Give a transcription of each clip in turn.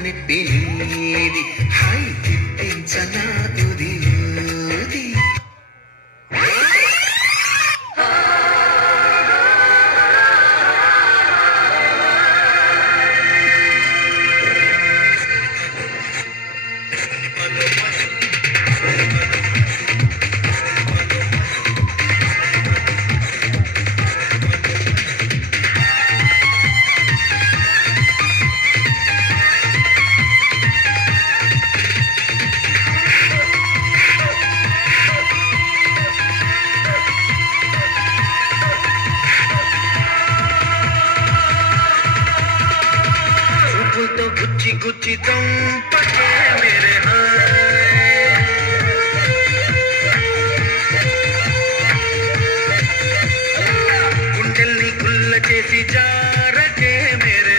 నిప్పినీది high తిప్పించనా తుది Gucci Gucci तुम पके मेरे गुंडెల్ని గుల్ల చేసి జారకే मेरे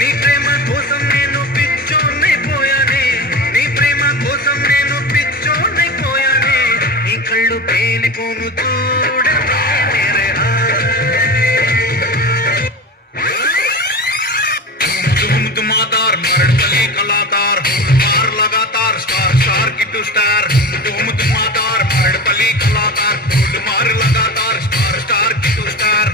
నీ ప్రేమ కోసం నేను పిచ్చోనైపోయానే నీ ప్రేమ కోసం నేను పిచ్చోనైపోయానే నీ కళ్ళు పేలిపోను చూడకే मेरे धुमादार मरड़तली कलाकार मार लगातार स्टार स्टार किट्टू स्टार धुमादार मरड़पली कलाकार मार लगातार स्टार स्टार किट्टू स्टार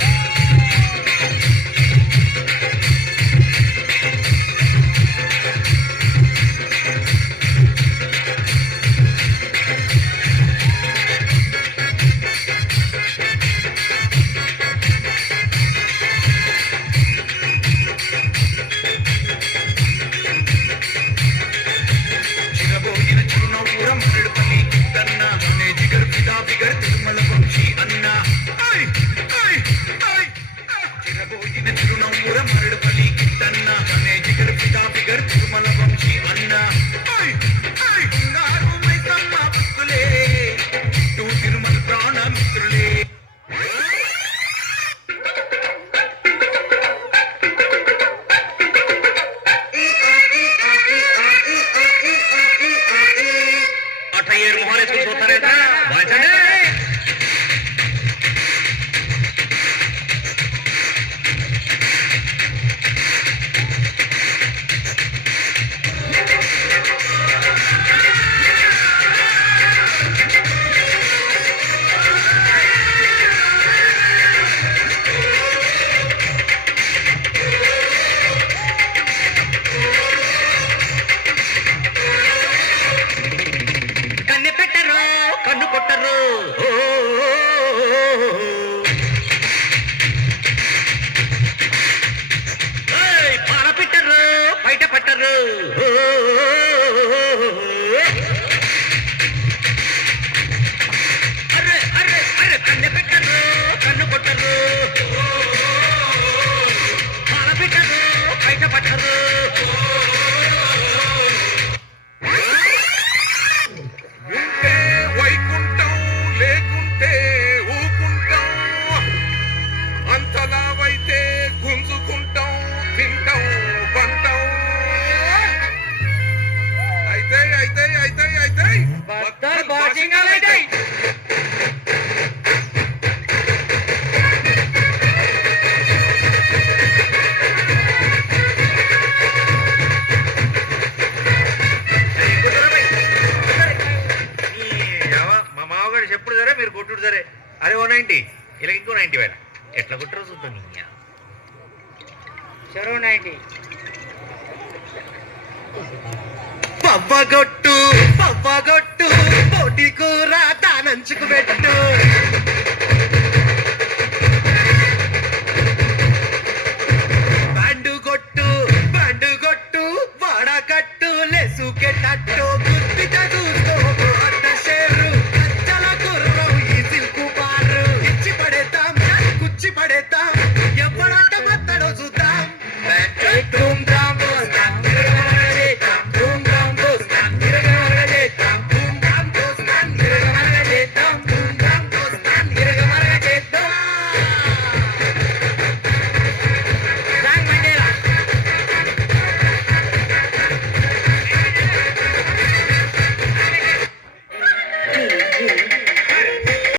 చెప్పుడు సరే మీరు కొట్టుడు సరే అరే 190 ఇలా ఇంకో 90 వేల ఎట్లా కొట్టరు చూద్దాం చెరో 90 పవ్వగొట్టు పోటీ కూర దానంచుకు పెట్టు